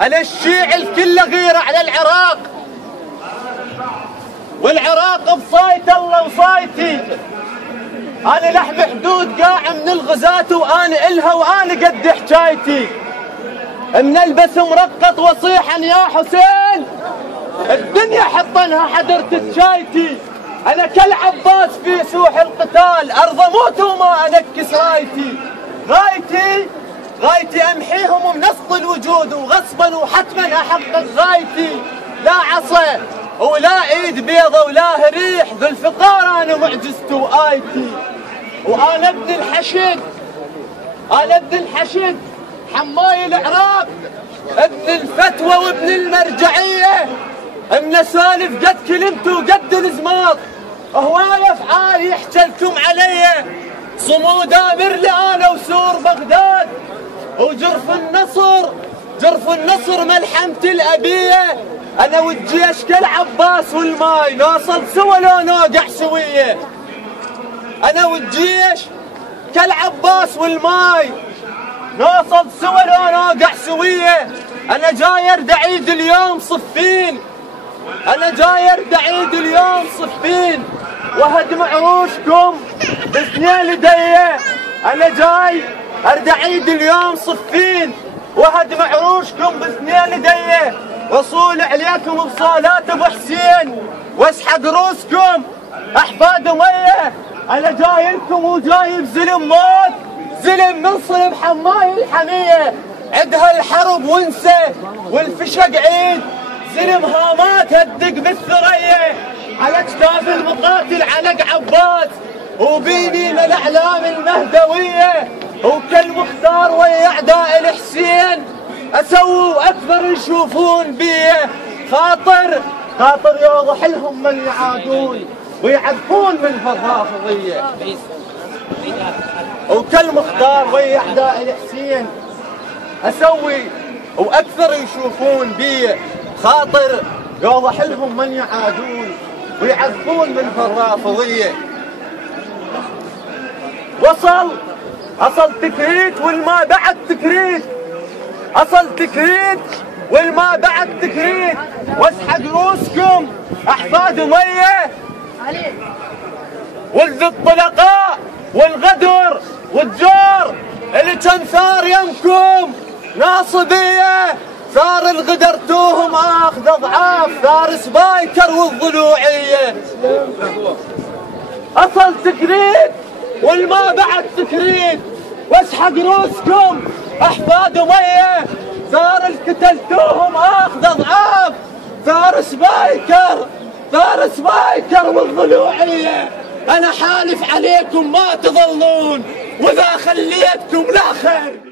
أنا الشيعي الكل غيرة على العراق، والعراق بصايت الله وصايتي. أنا لحم حدود قاع من الغزاة وأنا إلها وأنا قد حكايتي. من البس مرقط وصيحا يا حسين، الدنيا حطنها حضرت شايتي. أنا كالعباس في سوح القتال، أرض موت وما أنكس رايتي. غايتي أمحيهم ومنصط الوجود، وغصبا وحتما أحقق غايتي. لا عصا ولا ايد بيضة ولا ريح، ذو الفقار أنا معجزتي وآيتي. وأنا ابن الحشد، حماي العراق، ابن الفتوى وابن المرجعية. من سالف قد كلمت وقد الزماط، هواي افعال يحتلكم علي. صمود امر لي انا وسور بغداد، وجرف النصر ملحمة الابية. انا والجيش كالعباس والماي، نوصل سوا لو نوقع سوية. انا والجيش كالعباس والماي، نوصل سوا لو نوقع سوية. انا جاي ارد عيد اليوم صفين، وهدم عروشكم بسنين لديه. انا جاي ارد عيد اليوم صفين، وهدم عروشكم بسنين لديه. وصول عليكم بصالات ابو حسين، واسحق روسكم احفاد ميه. انا جاي لكم وجايب زلم موت، زلم من صلب حماي الحميه. عدها الحرب وانسى والفشق عيد، زلم هامات هدق بالثريا. على اكتاف المقاتل علق عباس، وبيمين الاعلام المهدويه. وكالمختار ويا اعداء الحسين، اسووا واكثر يشوفون بيه. خاطر يوضح لهم من يعادون ويعرفون من الرافضيه. وكالمختار ويا اعداء الحسين، اسوي واكثر يشوفون بيه. خاطر يوضح لهم من يعادون ويعرفون من الرافضيه. أصل تكريت والما بعد تكريت، واسحق روسكم احفاد ميه. ولد الطلقاء والغدر والجار اللي كان ثار يمكم ناصبيه. ثار الغدر توهم اخذ اضعاف ثار سبايكر والضلوعيه. اصل تكريت والما بعد تكريت، واسحق روسكم احفاد ميه. ثار الكتل توهم اخذ اضعاف ثار سبايكر والضلوعيه. انا حالف عليكم ما تظلون، واذا خليتكم لا خير.